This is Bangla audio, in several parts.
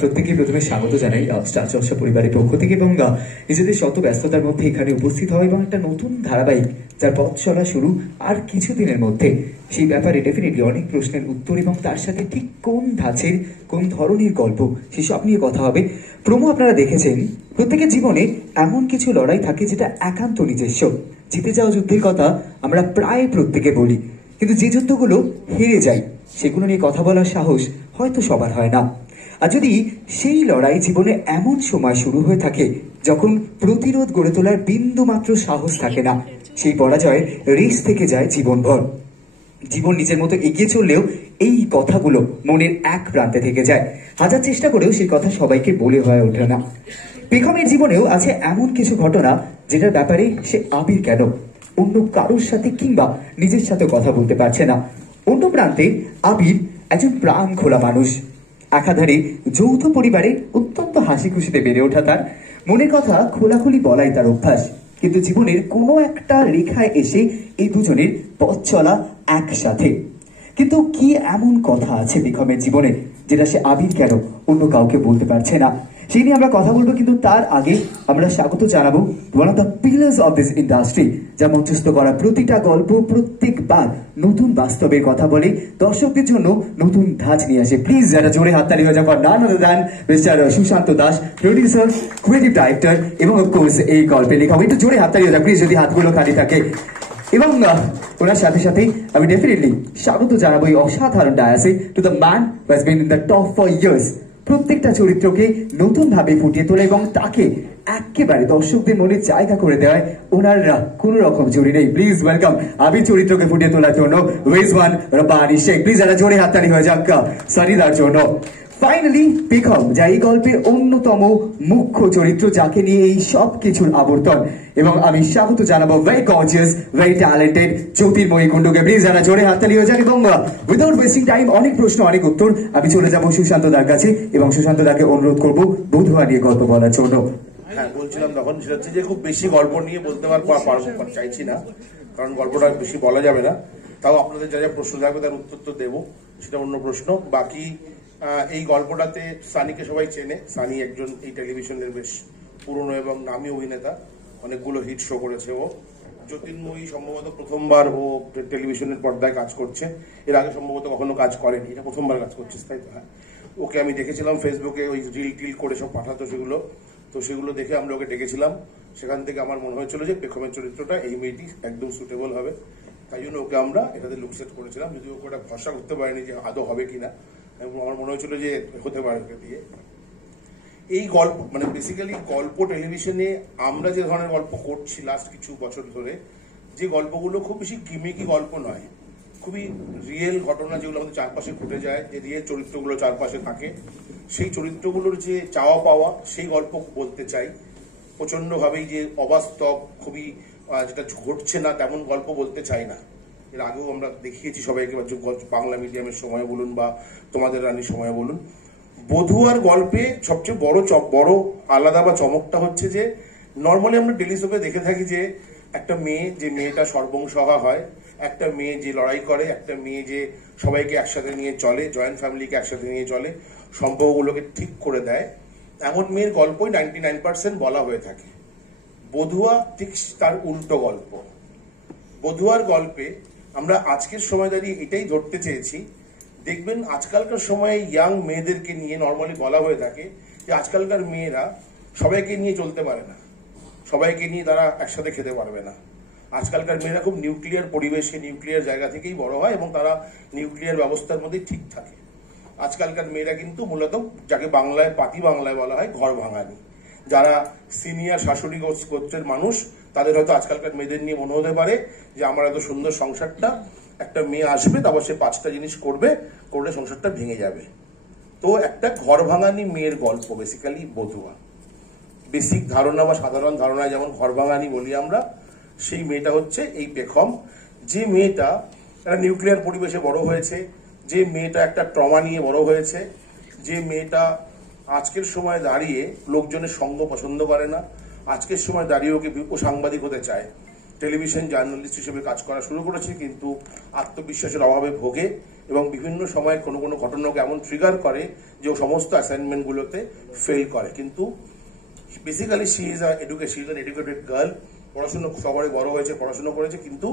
প্রত্যেকে প্রথমে স্বাগত জানাই স্টার চর্চা পরিবারের পক্ষ থেকে এবং নিজেদের শত ব্যস্ততার মধ্যে এখানে উপস্থিত হয় এবং একটা নতুন ধারাবাহিক যার পথ চলা শুরু আর কিছুদিনের মধ্যে সেই ব্যাপারে ডেফিনেটলি অনেক প্রশ্নের উত্তর এবং তার সাথে ঠিক কোন ধাঁচের কোন ধরনের গল্প সেসব নিয়ে কথা হবে। প্রোমো আপনারা দেখেছেন। প্রত্যেকের জীবনে এমন কিছু লড়াই থাকে যেটা একান্ত নিজস্ব। জিতে যাওয়া যুদ্ধের কথা আমরা প্রায় প্রত্যেকে বলি, কিন্তু যে যুদ্ধগুলো হেরে যায় সেগুলো নিয়ে কথা বলার সাহস হয়তো সবার হয় না। আর যদি সেই লড়াই জীবনে এমন সময় শুরু হয়ে থাকে যখন প্রতিরোধ গড়ে তোলার বিন্দু মাত্র সাহস থাকে না, সেই পরাজয় রেস থেকে যায় জীবনভর। জীবন নিজের মতো এগিয়ে চললেও এই কথাগুলো মনের এক প্রান্তে থেকে যায়। হাজার চেষ্টা করেও সেই কথা সবাইকে বলে হয়ে ওঠে না। পেখমের জীবনেও আছে এমন কিছু ঘটনা যেটার ব্যাপারে সে আবির কেন অন্য কারোর সাথে কিংবা নিজের সাথে কথা বলতে পারছে না। অন্য প্রান্তে আবির একজন প্রাণ খোলা মানুষ। একাধারে যৌথ পরিবারে অত্যন্ত হাসি খুশিতে বেড়ে ওঠা তার, মনের কথা খোলাখুলি বলাই তার অভ্যাস। কিন্তু জীবনের কোনো একটা রেখায় এসে এই দুজনের পথ চলা একসাথে। কিন্তু কি এমন কথা আছে পেখমের জীবনে যেটা সে আবির কেন অন্য কাউকে বলতে পারছে না, সেই নিয়ে আমরা কথা বলবো। কিন্তু তার আগে আমরা স্বাগত জানাবো one of the pillars of this industry, যা মঞ্চস্থ করা প্রতিটা গল্প প্রত্যেকবার নতুন বাস্তবের কথা বলে, দর্শকদের জন্য নতুন ধাঁচ নিয়ে আসে। প্লিজ যারা জোরে হাততালি হয়ে যাওয়ার none other than mister Sushanta Das, producer, creative director এবং অফকোর্স এই গল্পে লেখা। একটু জোরে হাততালি হয়ে যাক প্লিজ, যদি হাতগুলো খালি থাকে। এবং ওনার সাথে সাথেই আমি ডেফিনেটলি স্বাগত জানাবো এই অসাধারণ ডায়াসে to the man who has been in the top for years. প্রত্যেকটা চরিত্রকে নতুন ভাবে ফুটিয়ে তোলা এবং তাকে একেবারে দর্শকদের মনে জায়গা করে দেওয়ায় ওনার কোন রকম জুড়ি নেই। প্লিজ ওয়েলকাম আবির চরিত্রকে ফুটিয়ে তোলার জন্য রিজওয়ান রব্বানী শেখ। প্লিজ যারা জোরে হাততালি হয়ে যাক সারিদার জন্য। ফাইনালি পেখম, যা এই গল্পের অন্যতম মুখ্য চরিত্র, যাকে নিয়ে এই সব কিছুর আবর্তন। এবং আমি স্বাগত জানাবো very gorgeous, very talented Jyotirmoyee কুণ্ডুকে। প্লিজ যারা জোরে হাততালি হয়ে যান। এবং উইদাউট ওয়েস্টিং টাইম, অনেক প্রশ্ন অনেক উত্তর, আমি চলে যাবো সুশান্ত দার কাছে এবং সুশান্ত দাকে অনুরোধ করবো বধুয়া নিয়ে গল্প বলার জন্য। হ্যাঁ, বলছিলাম তখন সেটা হচ্ছে যে খুব বেশি গল্প নিয়ে বলতে চাইছি না, কারণ গল্পটা বেশি বলা যাবে না। তাও আপনাদের যা যা প্রশ্ন থাকবে তার উত্তর তো দেবো, সেটা অন্য প্রশ্ন। বাকি এই গল্পটাতে সানিকে সবাই চেনে। সানি একজন এই টেলিভিশনের বেশ পুরনো এবং নামী অভিনেতা, অনেকগুলো হিট শো করেছে ও। জ্যোতির্ময়ী সম্ভবত প্রথমবার ও টেলিভিশনের পর্দায় কাজ করছে, এর আগে সম্ভবত কখনো কাজ করেনি, এটা প্রথমবার কাজ করছে, তাই তো? হ্যাঁ, ওকে আমি দেখেছিলাম ফেসবুকে ওই রিল টিল করে সব পাঠাতো সেগুলো, তো সেগুলো দেখে আমরা ওকে ডেকেছিলাম। সেখান থেকে আমার মনে হয়েছিল যে পেখমের চরিত্রটা এই মেয়েটি একদম সুটেবল হবে, তাই জন্য ওকে আমরা এটাতে লুকসেট করেছিলাম। যদি ওকে ওটা ভরসা করতে পারিনি যে আদৌ হবে কিনা, আমার মনে হয়েছিল যে হতে পারে ওকে দিয়ে। এই গল্প মানে বেসিক্যালি গল্প টেলিভিশনে আমরা যে ধরনের গল্প করছি লাস্ট কিছু বছর ধরে, যে গল্পগুলো খুব বেশি গিমিকি গল্প নয়, খুবই রিয়েল ঘটনা যেগুলো আমাদের চারপাশে ঘটে যায়, যে রিয়েল চরিত্রগুলো চারপাশে থাকে, সেই চরিত্রগুলোর যে চাওয়া পাওয়া সেই গল্প বলতে চাই। প্রচন্ডভাবেই যে অবাস্তব, খুবই যেটা ঘটছে না তেমন গল্প বলতে চাই না। এর আগেও আমরা দেখিয়েছি সবাইকে, বাংলা মিডিয়ামের সময় বলুন বা তোমাদের রানীর সময় বলুন। বধুয়ার গল্পে সবচেয়ে বড় আলাদা বা চমকটা হচ্ছে যে নর্মালি আমরা ডেলি সোপে দেখে থাকি যে একটা মেয়ে, যে মেয়েটা সর্বংসহা হয়, একটা মেয়ে যে লড়াই করে, একটা মেয়ে যে সবাইকে একসাথে নিয়ে চলে, জয়েন্ট ফ্যামিলিকে একসাথে নিয়ে চলে, সম্পর্কগুলোকে ঠিক করে দেয়, এমন মেয়ের গল্পই 99% বলা হয়ে থাকে। বধুয়া ঠিক তার উল্টো গল্প। বধুয়ার গল্পে আমরা আজকের সময় দাঁড়িয়ে এটাই ধরতে চেয়েছি। দেখবেন আজকালকার সময়ে ইয়াং মেয়েদেরকে নিয়ে নর্মালি বলা হয়ে থাকে যে আজকালকার মেয়েরা সবাইকে নিয়ে চলতে পারে না, সবাইকে নিয়ে তারা একসাথে খেতে পারবে না। আজকালকার মেয়েরা খুব নিউক্লিয়ার পরিবেশে, নিউক্লিয়ার জায়গা থেকেই বড় হয় এবং তারা নিউক্লিয়ার ব্যবস্থার মধ্যেই ঠিক থাকে। আজকালকার মেয়েরা কিন্তু মূলত যাকে বাংলায় পাতি বাংলায় বলা হয় ঘর ভাঙানি, যারা সিনিয়র শাশুড়ি গোত্রের মানুষ, তাদের হয়তো আজকালকার মেয়েদের নিয়ে মনে হতে পারে যে আমার এত সুন্দর সংসারটা, একটা মেয়ে আসবে তারপর সে 5টা জিনিস করবে, করলে সংসারটা ভেঙে যাবে। তো একটা ঘর ভাঙানি মেয়ের গল্প বেসিক্যালি বধুয়া। বেসিক ধারণা বা সাধারণ ধারণায় যেমন ঘর ভাঙানি বলি আমরা, সেই মেয়েটা হচ্ছে এই পেখম। যে মেয়েটা একটা নিউক্লিয়ার পরিবেশে বড় হয়েছে, যে মেয়েটা একটা ট্রমা নিয়ে বড় হয়েছে, যে মেয়েটা আজকের সময় দাঁড়িয়ে লোকজনের সঙ্গ পছন্দ করে না, আজকের সময় দাঁড়িয়ে ও সাংবাদিক হতে চায়, টেলিভিশন জার্নালিস্ট হিসেবে কাজ করা শুরু করেছে, কিন্তু আত্মবিশ্বাসের অভাবে ভোগে এবং বিভিন্ন সময় কোনো কোনো ঘটনাকে এমন ট্রিগার করে যে ও সমস্ত অ্যাসাইনমেন্টগুলোতে ফেল করে। কিন্তু basically she is an educated girl, পড়াশুনো সবারই বড় হয়েছে, পড়াশুনো করেছে, কিন্তু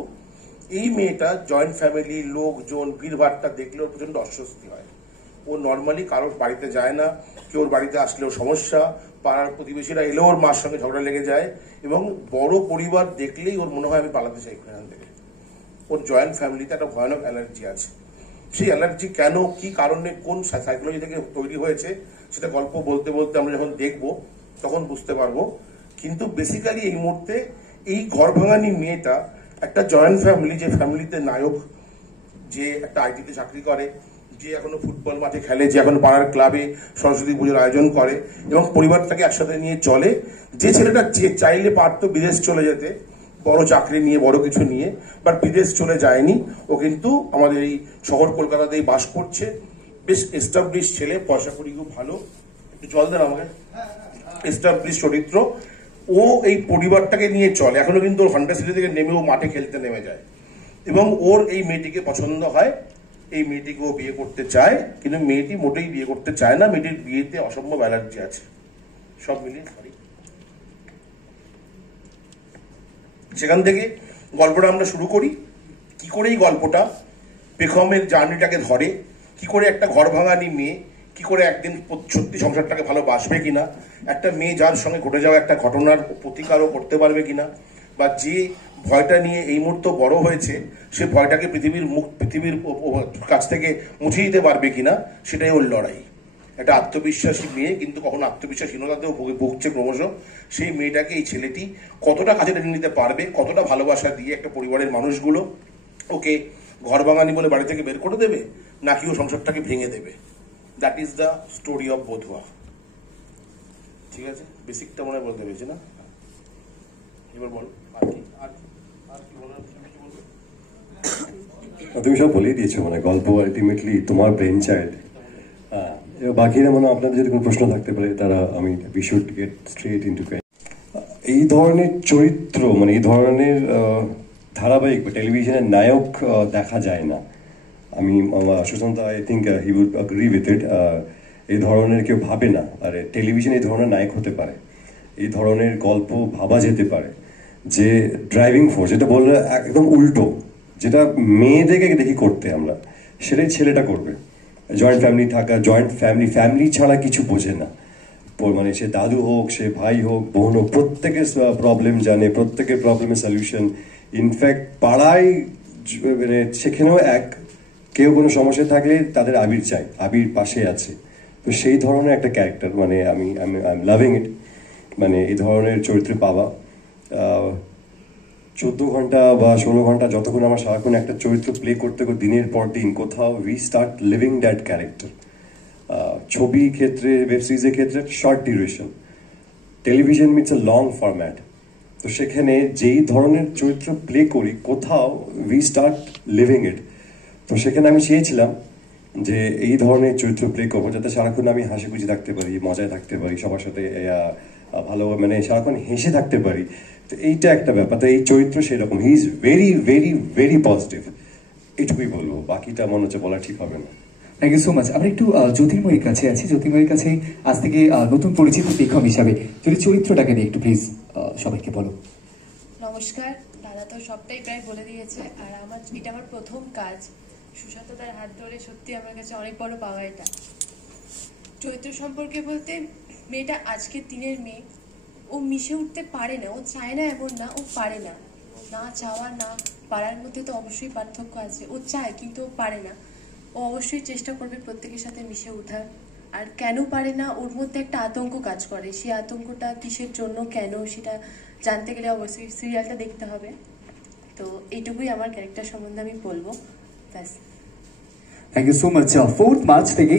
এই মেয়েটা জয়েন্ট ফ্যামিলি, লোকজন, ভিড়ভাড়টা দেখলেও প্রচন্ড অস্বস্তি হয়। ও নর্মালি কারোর বাড়িতে যায় না, কেউ ওর বাড়িতে আসলেও সমস্যা, পাড়ার প্রতিবেশীরা এলেও ওর মার সঙ্গে ঝগড়া লেগে যায়, এবং বড় পরিবার দেখলেই ওর মনে হয় আমি পালাতে চাই এখান থেকে। ওর জয়েন্ট ফ্যামিলিতে একটা ভয়ানক অ্যালার্জি আছে। সেই অ্যালার্জি কেন, কি কারণে, কোন সাইকোলজি থেকে তৈরি হয়েছে, সেটা গল্প বলতে বলতে আমরা যখন দেখবো তখন বুঝতে পারবো। কিন্তু বেসিক্যালি এই মুহূর্তে এই ঘর ভাঙানি মেয়েটা একটা জয়েন্ট ফ্যামিলি, যে ফ্যামিলিতে নায়ক, যে একটা আইটিতে চাকরি করে, যে এখনো ফুটবল মাঠে খেলে, যে এখন পাড়ার ক্লাবে সরস্বতী পুজোর আয়োজন করে এবং পরিবারটাকে একসাথে নিয়ে চলে, যে ছেলেটা যে চাইলে পারতো বিদেশ চলে যেতে, বড় চাকরি নিয়ে, বড় কিছু নিয়ে, বাট বিদেশ চলে যায়নি। ও কিন্তু আমাদের এই শহর কলকাতাতেই বাস করছে, বেশ এস্টাবলিশ ছেলে, পয়সা করি খুব ভালো, একটু জল দেন আমাকে, এস্টাবলিশ চরিত্র। ও এই পরিবারটাকে নিয়ে চলে, এখনো কিন্তু ওর হন্ডা সিটি থেকে নেমে ও মাঠে খেলতে নেমে যায়, এবং ওর এই মেয়েটিকে পছন্দ হয়। এই মেয়েটিকে ও বিয়ে করতে চায়, কিন্তু মেয়েটি মোটেই বিয়ে করতে চায় না, মেয়েটির বিয়েতে অসম্ভব অ্যালার্জি আছে, সব মিলিয়ে। সরি, সেখান থেকে গল্পটা আমরা শুরু করি। কি করে এই গল্পটা বেগমের জার্নিটাকে ধরে, কি করে একটা ঘর ভাঙানি মেয়ে কি করে একদিন সত্যি সংসারটাকে ভালোবাসবে কিনা, একটা মেয়ে যার সঙ্গে ঘটে যাওয়া একটা ঘটনার প্রতিকারও করতে পারবে কিনা, বা যে ভয়টা নিয়ে এই মুহূর্তে বড় হয়েছে সে ভয়টাকে পৃথিবীর কাছ থেকে মুছে দিতে পারবে কিনা, সেটাই ওর লড়াই। একটা আত্মবিশ্বাসী মেয়ে, কিন্তু কখনো আত্মবিশ্বাসহীনতাতেও ভুগছে ক্রমশ। সেই মেয়েটাকে এই ছেলেটি কতটা কাছে টেনে নিতে পারবে, কতটা ভালোবাসা দিয়ে একটা পরিবারের মানুষগুলো ওকে ঘর ভাঙানি বলে বাড়ি থেকে বের করে দেবে, নাকি ও সংসারটাকে ভেঙে দেবে। That is the story of Bodhua. ঠিক আছে, বেসিকটা মনে হয় বলতে পেরেছি না? এবার বলো আর কি, আর কি বলার, তুমি সব বলেই দিয়েছো, মানে গল্প আলটিমেটলি তোমার ব্রেন চাইল্ড। বাকিরা মানে আপনাদের যদি কোনো প্রশ্ন থাকতে পারে তারা, আমি we should get straight into এই ধরনের চরিত্র, মানে এই ধরনের ধারাবাহিক বা টেলিভিশনের নায়ক দেখা যায় না। আমি Sushant, I think he would agree with it. এই ধরনের কেউ ভাবে না, আর টেলিভিশন এই ধরনের নায়ক হতে পারে, এই ধরনের গল্প ভাবা যেতে পারে, যে ড্রাইভিং ফোর্স, যেটা বললে একদম উল্টো, যেটা মেয়েদেরকে দেখি করতে আমরা, সেটাই ছেলেটা করবে। জয়েন্ট ফ্যামিলি থাকা, জয়েন্ট ফ্যামিলি ছাড়া কিছু বোঝে না, মানে সে দাদু হোক, সে ভাই হোক, বোন হোক, প্রত্যেকের প্রবলেম জানে, প্রত্যেকের প্রবলেমের সলিউশন। ইনফ্যাক্ট পাড়ায় মানে সেখানেও কেউ কোনো সমস্যা থাকলে তাদের আবির চাই, আবির পাশে আছে। তো সেই ধরনের একটা ক্যারেক্টার, মানে আমি আই এম লাভিং ইট। মানে এই ধরনের চরিত্রে পাওয়া 14 ঘন্টা বা 16 ঘন্টা যতক্ষণ আমার সারাক্ষণ একটা চরিত্র প্লে করতে দিনের পর দিন, কোথাও we start living that character. ছবি ক্ষেত্রে, ওয়েব সিরিজের ক্ষেত্রে short duration, television meets a long format. তো সেখানে যেই ধরনের চরিত্র প্লে করি, কোথাও উই স্টার্ট লিভিং ইট। তো সেখানে আমি চেয়েছিলাম যে এই ধরনের চরিত্র প্লে করবো, যাতে সারাক্ষণ আমি হাসি খুশি থাকতে পারি, মজায় থাকতে পারি, সবার সাথে ভালো, মানে সারাক্ষণ হেসে থাকতে পারি। তো এইটা একটা ব্যাপার। তো এই চরিত্র সেরকম, he is very very very positive, এইটুকুই বলবো, বাকিটা মনে হচ্ছে বলা ঠিক হবে না। Thank you so much. আমরা একটু জ্যোতির্ময়ীর কাছে আছি। জ্যোতির্ময়ীর কাছে আজ থেকে নতুন পরিচিত বেগম হিসাবে যদি চরিত্রটাকে নিয়ে একটু প্লিজ সবাইকে বলো। নমস্কার, দাদা তো সবটাই প্রায় বলে দিয়েছে, আর এটা আমার প্রথম কাজ। সুশান্ত তার হাত ধরে সত্যি আমার কাছে অনেক বড় পাওয়া এটা। চরিত্র সম্পর্কে বলতে, মেয়েটা আজকের দিনের মেয়ে, ও মিশে উঠতে পারে না, ও চায় না এমন না, ও পারে না। না চাওয়া না পারার মধ্যে তো অবশ্যই পার্থক্য আছে। ও চায় কিন্তু ও পারে না। ও অবশ্যই চেষ্টা করবে প্রত্যেকের সাথে মিশে ওঠার। আর কেন পারে না, ওর মধ্যে একটা আতঙ্ক কাজ করে। সেই আতঙ্কটা কিসের জন্য, কেন, সেটা জানতে গেলে অবশ্যই সিরিয়ালটা দেখতে হবে। তো এইটুকুই আমার ক্যারেক্টার সম্বন্ধে আমি বলবো, ব্যাস। Thank you so much. 4 March থেকে,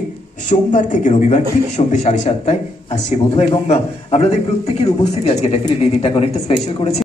সোমবার থেকে রবিবার ঠিক সন্ধ্যে 7:30টায় আসছে বধুয়া, এবং আপনাদের প্রত্যেকের উপস্থিতি আজকে ডেফিনেটলি এই দিনটাকে অনেকটা স্পেশাল করেছে।